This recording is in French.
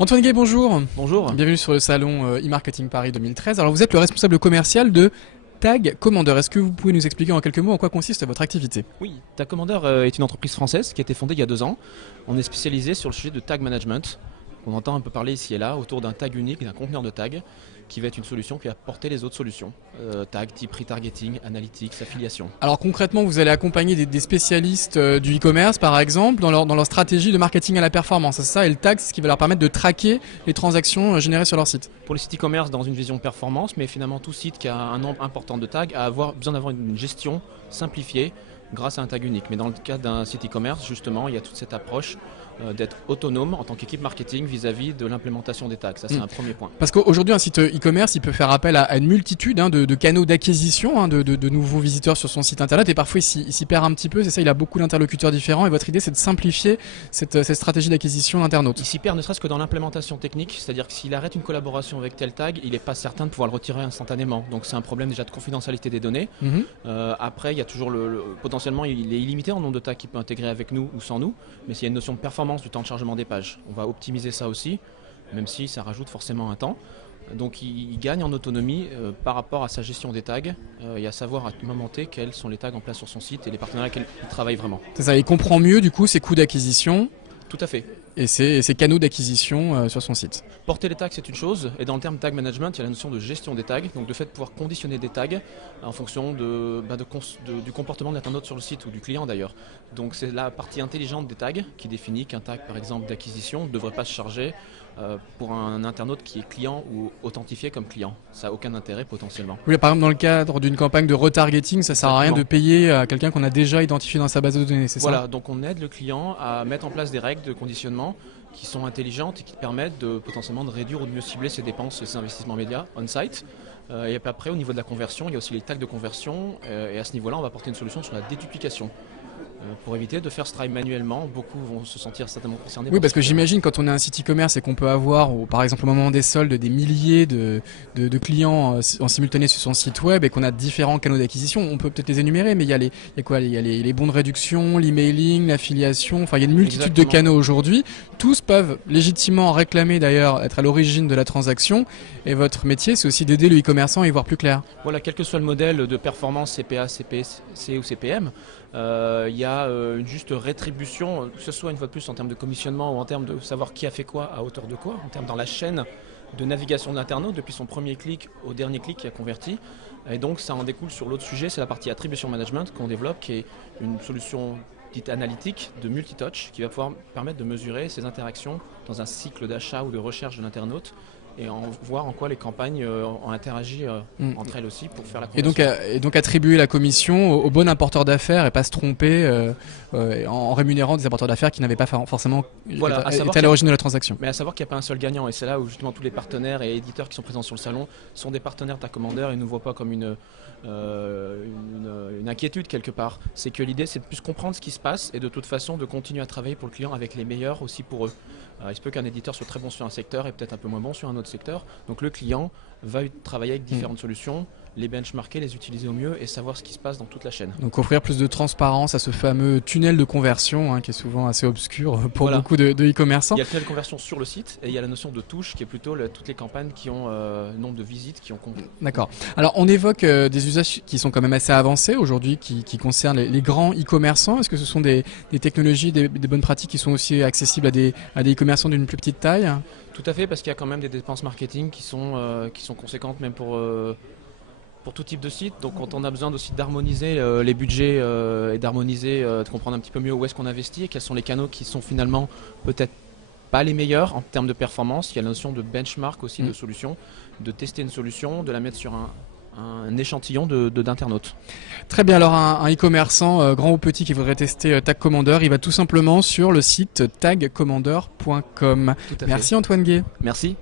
Antoine Gay, bonjour. Bonjour. Bienvenue sur le salon e-marketing Paris 2013. Alors vous êtes le responsable commercial de Tag Commander. Est-ce que vous pouvez nous expliquer en quelques mots en quoi consiste votre activité? Oui, Tag Commander est une entreprise française qui a été fondée il y a 2 ans. On est spécialisé sur le sujet de tag management. On entend un peu parler ici et là autour d'un tag unique, d'un conteneur de tag qui va être une solution qui va porter les autres solutions. Tag type retargeting, analytics, affiliation. Alors concrètement, vous allez accompagner des spécialistes du e-commerce par exemple dans leur stratégie de marketing à la performance. C'est ça, et le tag, c'est ce qui va leur permettre de traquer les transactions générées sur leur site. Pour les sites e-commerce dans une vision de performance, mais finalement tout site qui a un nombre important de tags a besoin d'avoir une gestion simplifiée grâce à un tag unique. Mais dans le cas d'un site e-commerce, justement, il y a toute cette approche d'être autonome en tant qu'équipe marketing vis-à-vis de l'implémentation des tags. Ça, c'est un premier point. Parce qu'aujourd'hui, un site e-commerce, il peut faire appel à une multitude de canaux d'acquisition, de nouveaux visiteurs sur son site internet, et parfois il s'y perd un petit peu. C'est ça, il a beaucoup d'interlocuteurs différents, et votre idée, c'est de simplifier cette stratégie d'acquisition d'internautes. Il s'y perd ne serait-ce que dans l'implémentation technique, c'est-à-dire que s'il arrête une collaboration avec tel tag, il n'est pas certain de pouvoir le retirer instantanément. Donc c'est un problème déjà de confidentialité des données. Après, il y a toujours potentiellement, il est illimité en nombre de tags qu'il peut intégrer avec nous ou sans nous, mais s'il y a une notion de performance du temps de chargement des pages, on va optimiser ça aussi, même si ça rajoute forcément un temps. Donc il gagne en autonomie par rapport à sa gestion des tags et à savoir à tout moment T quels sont les tags en place sur son site et les partenariats qu'il travaille vraiment. C'est ça, il comprend mieux du coup ses coûts d'acquisition. Tout à fait. Et ses canaux d'acquisition sur son site. Porter les tags, c'est une chose, et dans le terme tag management, il y a la notion de gestion des tags, donc de fait de pouvoir conditionner des tags en fonction du comportement de l'internaute sur le site ou du client d'ailleurs. Donc c'est la partie intelligente des tags qui définit qu'un tag par exemple d'acquisition ne devrait pas se charger pour un internaute qui est client ou authentifié comme client. Ça n'a aucun intérêt potentiellement. Oui, par exemple dans le cadre d'une campagne de retargeting, ça sert à rien de payer à quelqu'un qu'on a déjà identifié dans sa base de données, c'est ça? Voilà, donc on aide le client à mettre en place des règles de conditionnement qui sont intelligentes et qui permettent potentiellement de réduire ou de mieux cibler ses dépenses et ses investissements médias on-site. Et après, au niveau de la conversion, il y a aussi les tags de conversion et à ce niveau-là, on va apporter une solution sur la déduplication. Pour éviter de faire ce travail manuellement, beaucoup vont se sentir certainement concernés. Oui, parce que j'imagine quand on est un site e-commerce et qu'on peut avoir, par exemple au moment des soldes, des milliers de clients en simultané sur son site web et qu'on a différents canaux d'acquisition, on peut peut-être les énumérer, mais il y a les bons de réduction, l'emailing, l'affiliation, enfin il y a une multitude de canaux aujourd'hui. Tous peuvent légitimement réclamer d'ailleurs être à l'origine de la transaction et votre métier c'est aussi d'aider le e-commerçant à y voir plus clair. Voilà, quel que soit le modèle de performance CPA, CPC ou CPM, il y a une juste rétribution, que ce soit une fois de plus en termes de commissionnement ou en termes de savoir qui a fait quoi à hauteur de quoi, en termes dans la chaîne de navigation de l'internaute depuis son premier clic au dernier clic qui a converti. Et donc ça en découle sur l'autre sujet, c'est la partie attribution management qu'on développe, qui est une solution dite analytique de multitouch qui va pouvoir permettre de mesurer ces interactions dans un cycle d'achat ou de recherche de l'internaute et voir en quoi les campagnes ont interagi entre elles aussi pour faire la conversion. Et donc attribuer la commission au bon apporteur d'affaires et pas se tromper en rémunérant des apporteurs d'affaires qui n'avaient pas forcément été à l'origine de la transaction. Mais à savoir qu'il n'y a pas un seul gagnant et c'est là où justement tous les partenaires et éditeurs qui sont présents sur le salon sont des partenaires Tag Commander et ne nous voient pas comme une inquiétude quelque part. C'est que l'idée c'est de plus comprendre ce qui se passe et de toute façon de continuer à travailler pour le client avec les meilleurs aussi pour eux. Il se peut qu'un éditeur soit très bon sur un secteur et peut-être un peu moins bon sur un autre secteur. Donc le client va travailler avec différentes solutions, les benchmarker, les utiliser au mieux et savoir ce qui se passe dans toute la chaîne. Donc offrir plus de transparence à ce fameux tunnel de conversion qui est souvent assez obscur pour beaucoup de e-commerçants. Il y a le tunnel de conversion sur le site et il y a la notion de touche qui est plutôt toutes les campagnes qui ont nombre de visites qui ont compté. D'accord. Alors on évoque des usages qui sont quand même assez avancés aujourd'hui qui concernent les grands e-commerçants. Est-ce que ce sont des technologies, des bonnes pratiques qui sont aussi accessibles à des e-commerçants d'une plus petite taille? Tout à fait, parce qu'il y a quand même des dépenses marketing qui sont conséquentes même pour tout type de site. Donc quand on a besoin aussi d'harmoniser les budgets et d'harmoniser, de comprendre un petit peu mieux où est-ce qu'on investit et quels sont les canaux qui sont finalement peut-être pas les meilleurs en termes de performance, il y a la notion de benchmark aussi de solutions, de tester une solution, de la mettre sur un échantillon d'internautes. Très bien, alors un e-commerçant grand ou petit qui voudrait tester Tag Commander, il va tout simplement sur le site tagcommander.com. Merci Antoine Gay. Merci.